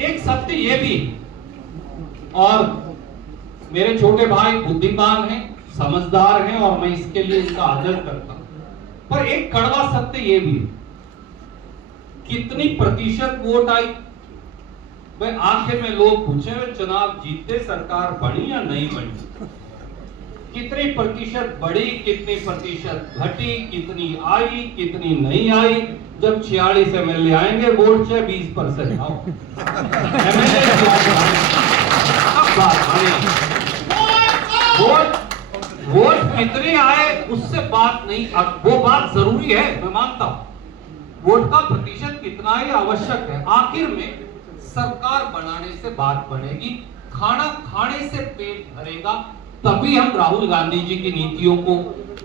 एक सत्य ये भी, और मेरे छोटे भाई बुद्धिमान हैं, समझदार हैं और मैं इसके लिए इनका आदर करता हूं, पर एक कड़वा सत्य ये भी, कितनी प्रतिशत वोट आई? भाई आखिर में लोग पूछे चुनाव जीतते सरकार बनी या नहीं बनी, कितनी प्रतिशत बढ़ी, कितनी प्रतिशत घटी, कितनी आई, कितनी नहीं आई? जब 46 MLA आएंगे वोट से 20% आओ वोट कितनी आए उससे बात नहीं, वो बात जरूरी है, मैं मानता हूं। वोट का प्रतिशत कितना है आवश्यक है, आखिर में सरकार बनाने से बात बनेगी, खाना खाने से पेट भरेगा, तभी हम राहुल गांधी जी की नीतियों को,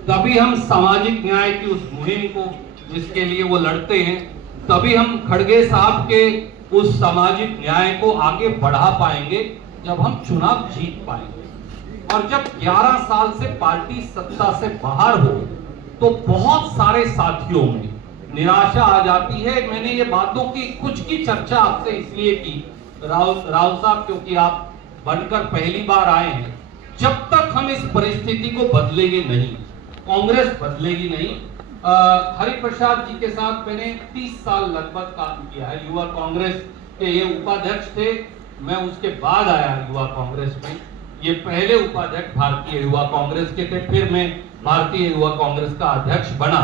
तभी हम सामाजिक न्याय की उस मुहिम को जिसके लिए वो लड़ते हैं, तभी हम खड़गे साहब के उस सामाजिक न्याय को आगे बढ़ा पाएंगे जब हम चुनाव जीत पाएंगे। और जब 11 साल से पार्टी सत्ता से बाहर हो तो बहुत सारे साथियों में निराशा आ जाती है। मैंने ये बातों की कुछ की चर्चा आपसे इसलिए की राहुल साहब, क्योंकि आप बनकर पहली बार आए हैं। जब तक हम इस परिस्थिति को बदलेंगे नहीं, कांग्रेस बदलेगी नहीं। हरिप्रसाद जी के साथ मैंने 30 साल लगभग काम किया है, युवा कांग्रेस के ये उपाध्यक्ष थे, मैं उसके बाद आया युवा कांग्रेस में, ये पहले उपाध्यक्ष भारतीय युवा कांग्रेस के थे, फिर मैं भारतीय युवा कांग्रेस का अध्यक्ष बना।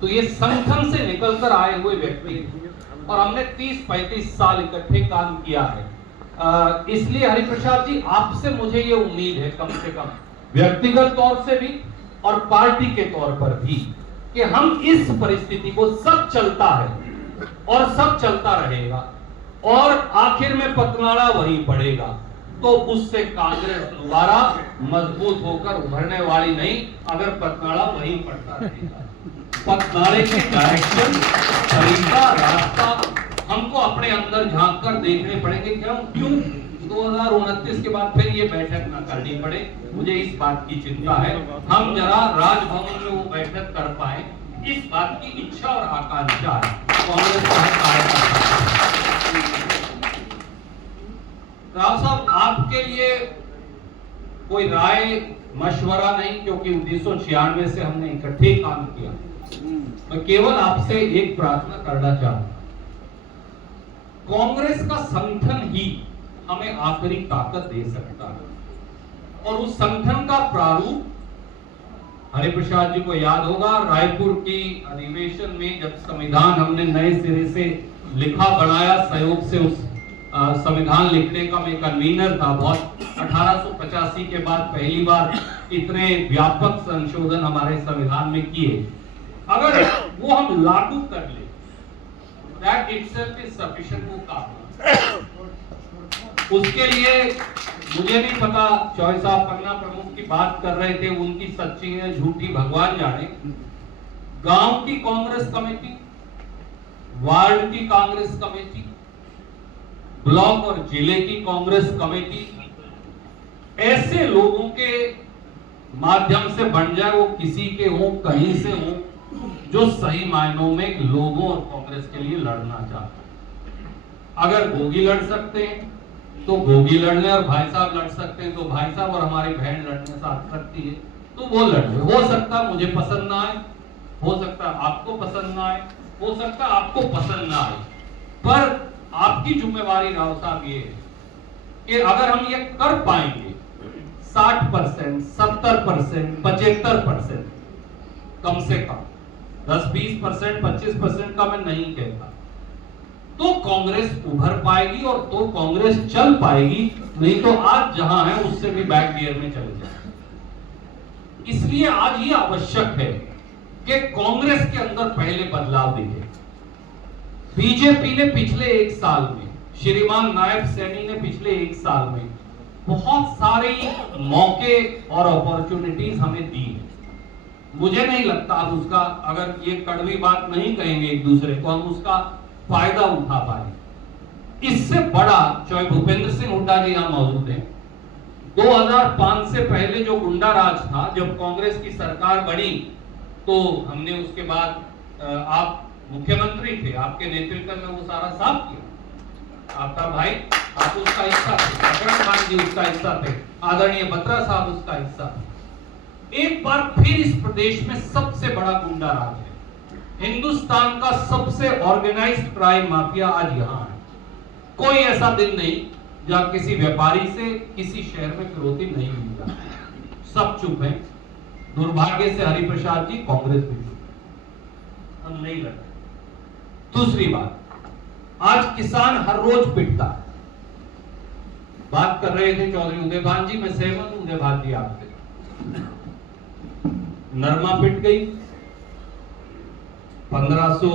तो ये संगठन से निकलकर आए हुए व्यक्ति, और हमने 30-35 साल इकट्ठे काम किया है। इसलिए हरिप्रसाद जी आपसे मुझे ये उम्मीद है, कम से कम व्यक्तिगत तौर से भी और पार्टी के तौर पर भी, कि हम इस परिस्थिति को, सब चलता है और सब चलता रहेगा और आखिर में पतनाड़ा वहीं पड़ेगा, तो उससे कांग्रेस दोबारा मजबूत होकर उभरने वाली नहीं, अगर पतनाड़ा वहीं पड़ता रहेगा। पतनाड़े के डायरेक्शन, तरीका, रास्ता हमको अपने अंदर झांक कर देखने पड़ेंगे। क्यों 2029 के बाद फिर ये बैठक ना करनी पड़े, मुझे इस बात की चिंता है। हम जरा राजभवन में वो बैठक कर पाए, इस बात की इच्छा और आकांक्षा है कांग्रेस का। राव साहब, आपके लिए कोई राय मशवरा नहीं, क्योंकि 1996 से हमने इकट्ठे काम किया। मैं केवल आपसे एक प्रार्थना करना चाहूंगा, कांग्रेस का संगठन ही हमें आखिरी ताकत दे सकता है, और उस संगठन का प्रारूप हरिप्रसाद जी को याद होगा, रायपुर की अधिवेशन में जब संविधान हमने नए सिरे से लिखा बनाया, सहयोग से उस संविधान लिखने का मैं कन्वीनर था। बहुत 1885 के बाद पहली बार इतने व्यापक संशोधन हमारे संविधान में किए। अगर वो हम लागू कर ले, that itself is sufficient वो काम। उसके लिए मुझे नहीं पता, चौधरी साहब पन्ना प्रमुख की बात कर रहे थे, उनकी सच्ची है झूठी भगवान जाने। गांव की कांग्रेस कमेटी, वार्ड की कांग्रेस कमेटी, ब्लॉक और जिले की कांग्रेस कमेटी, ऐसे लोगों के माध्यम से बन जाए, वो किसी के हो, कहीं से हो, जो सही मायनों में लोगों और कांग्रेस के लिए लड़ना चाहते हैं। अगर गोगी लड़ सकते हैं तो गोगी लड़ने, और भाई साहब लड़ सकते हैं तो भाई साहब, और हमारी बहन लड़ने से आ सकती है तो वो लड़े। हो सकता है मुझे पसंद ना आए, हो सकता है आपको पसंद ना आए, हो सकता है आपको पसंद ना आए, पर आपकी जिम्मेवारी राव साहब ये है कि अगर हम ये कर पाएंगे 60%, 70%, 75%, कम से कम 10-20%, 25% का मैं नहीं कहता, तो कांग्रेस उभर पाएगी और तो कांग्रेस चल पाएगी, नहीं तो आज जहां है उससे भी बैक गियर में चले जाए। इसलिए आज ये आवश्यक है कि कांग्रेस के अंदर पहले बदलाव दिखे। बीजेपी ने पिछले 1 साल में, श्रीमान नायब सैनी ने पिछले 1 साल में बहुत सारे मौके और अपॉर्चुनिटीज हमें दी है। मुझे नहीं लगता अब उसका, अगर ये कड़वी बात नहीं कहेंगे एक दूसरे को, हम उसका फायदा उठा पाए। इससे बड़ा, चाहे भूपेंद्र सिंह हुड्डा जी यहां मौजूद हैं, 2005 से पहले जो गुंडा राज था, जब कांग्रेस की सरकार बनी तो हमने उसके बाद, आप मुख्यमंत्री थे, आपके नेतृत्व में वो सारा साफ किया। आपका भाई, आप उसका हिस्सा थे, अकरम खान जी उसका हिस्सा थे, आदरणीय बत्रा साहब उसका हिस्सा थे। एक बार फिर इस प्रदेश में सबसे बड़ा गुंडा राज है, हिंदुस्तान का सबसे ऑर्गेनाइज्ड क्राइम माफिया आज यहां है। कोई ऐसा दिन नहीं जहां किसी व्यापारी से किसी शहर में फिरौती नहीं मिला, सब चुप है। दुर्भाग्य से हरिप्रसाद जी कांग्रेस भी चुप है, हम नहीं लड़ रहे। दूसरी बात, आज किसान हर रोज पिटता है। बात कर रहे थे चौधरी उदयभान जी, मैं सहमत हूं उदयभान जी आपसे। नरमा पिट गई, 1500